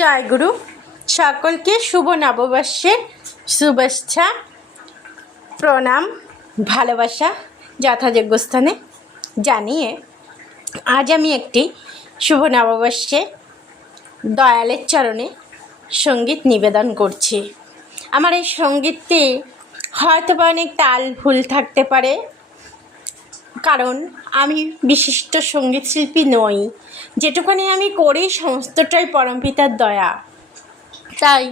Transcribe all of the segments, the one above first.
জয় গুরু। সকলকে শুভ নববর্ষের শুভেচ্ছা, প্রণাম, ভালোবাসা যথাযোগ্য স্থানে জানিয়ে আজ আমি একটি শুভ নববর্ষে দয়ালের চরণে সঙ্গীত নিবেদন করছি। আমার এই সঙ্গীতটি হয়তো বা অনেক তাল ভুল থাকতে পারে, কারণ আমি বিশিষ্ট সঙ্গীতশিল্পী নই। যেটুখানি আমি করি সমস্তটাই পরমপিতার দয়া। তাই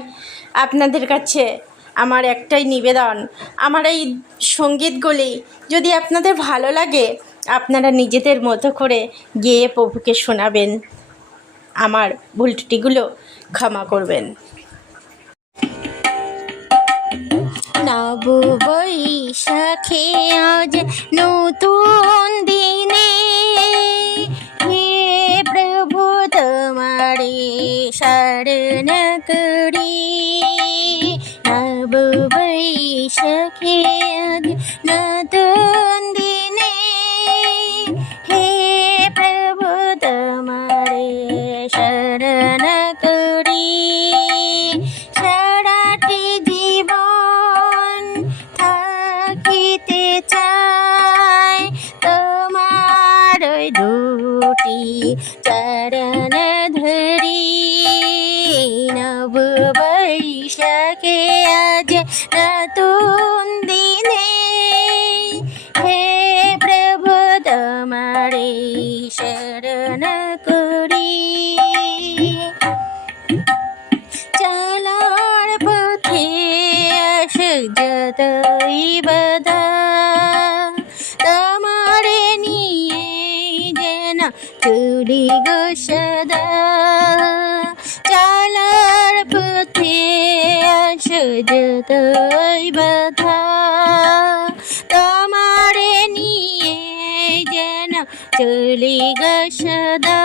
আপনাদের কাছে আমার একটাই নিবেদন, আমার এই সঙ্গীতগুলি যদি আপনাদের ভালো লাগে, আপনারা নিজেদের মতো করে গেয়ে প্রভুকে শোনাবেন। আমার ভুল ত্রুটিগুলো ক্ষমা করবেন। নব বৈশাখে আজ নতুন দিনে, হে প্রভু তোমারে শরণ করি। নব বৈশাখে আজ নতুন দিনে, হে প্রভু তোমারে শরণ করি। সারাটি জীবন থাকিতে চাই তোমার ওই দুটি চরণ ধরি। নব বৈশাখে আজ নতুন দিনে, হে প্রভু তোমারে শরণ করি। চলার পথে আসে যতই বাধা, তোমারে নিয়ে যেন চুরি গো সদা। চলার পথে আসে যতই বাধা, তোমারে নিয়ে যেন চলি গো সদা।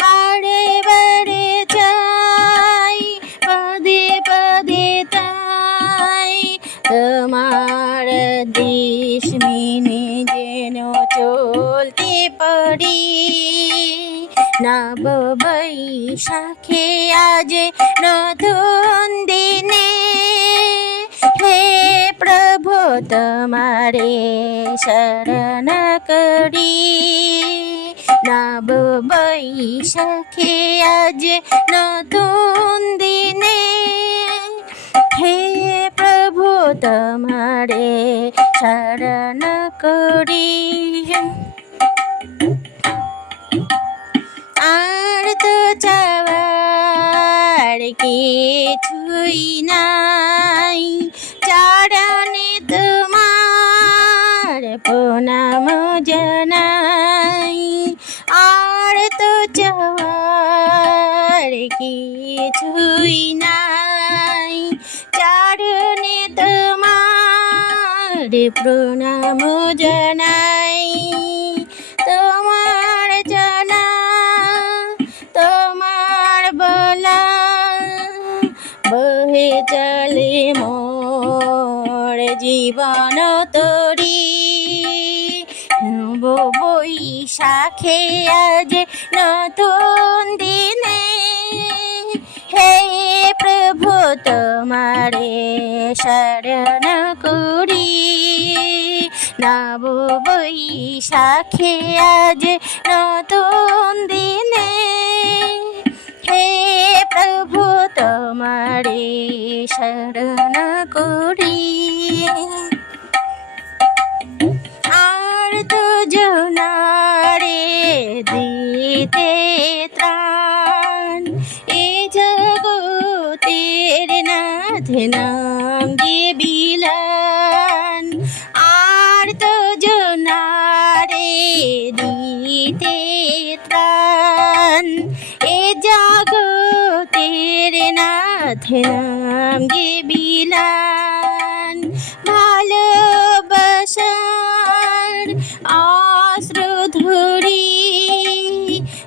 বারে বারে চাই পদে পদে তাই তোমার দেশ মেনে যেন চলতে পারি। নব বৈশাখে আজ নতুন দিনে, হে প্রভু তোমারে শরণ করি। নব বৈশাখে আজ নতুন দিনে, হে প্রভু তোমারে শরণ করি। আর তো চাওয়ার কিছুই নাই, চরণে তোমার প্রণাম জানাই। আর তো চাওয়ার কিছুই নাই, চরণে তোমার প্রণাম জানাই। তোমার জানা তোমার বলা বহে চলে মোর জীবন তরি। নব বৈশাখে আজ নতুন দিনে, হে প্রভু তোমারে শরণ করি। নব বৈশাখে আজ নতুন দিনে, হে প্রভু তোমারে শরণ করি। আর তো জনারে দিতে ত্রাণ, এ জগতের নাথ নাম যে বিলান। আর তো জনারে দিতে ত্রাণ, এ জগতের নাথ নাম যে বিলান। ভালোবাসার অশ্রু ধরি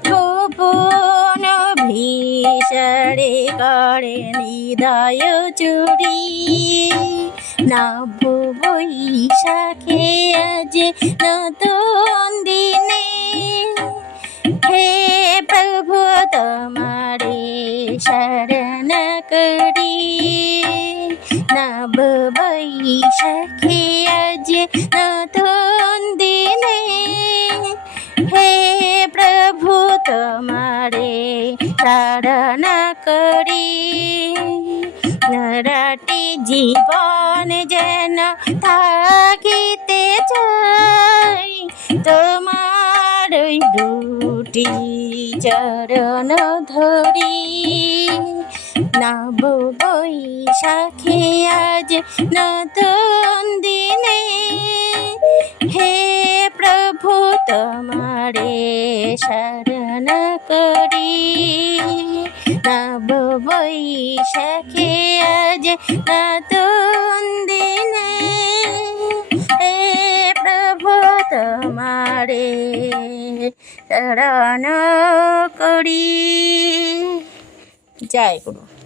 গোপন ভিসারে করেন হৃদয় চুরি। নব বৈশাখে আজ নতুন দিনে, হে প্রভু তোমারে শরণ করি নব বৈশাখে আজ নতুন দিনে হে প্রভু তোমারে শরণ করি নরাটি জীবন যেন থাকিতে চাই তোমার ওই দুটি চরণ ধরি নব বৈশাখে আজ নতুন দিনে হে প্রভু তোমারে শরণ করি নব বৈশাখে আজ নতুন দিনে হে প্রভু তোমারে শরণ করি। জয় গুরু।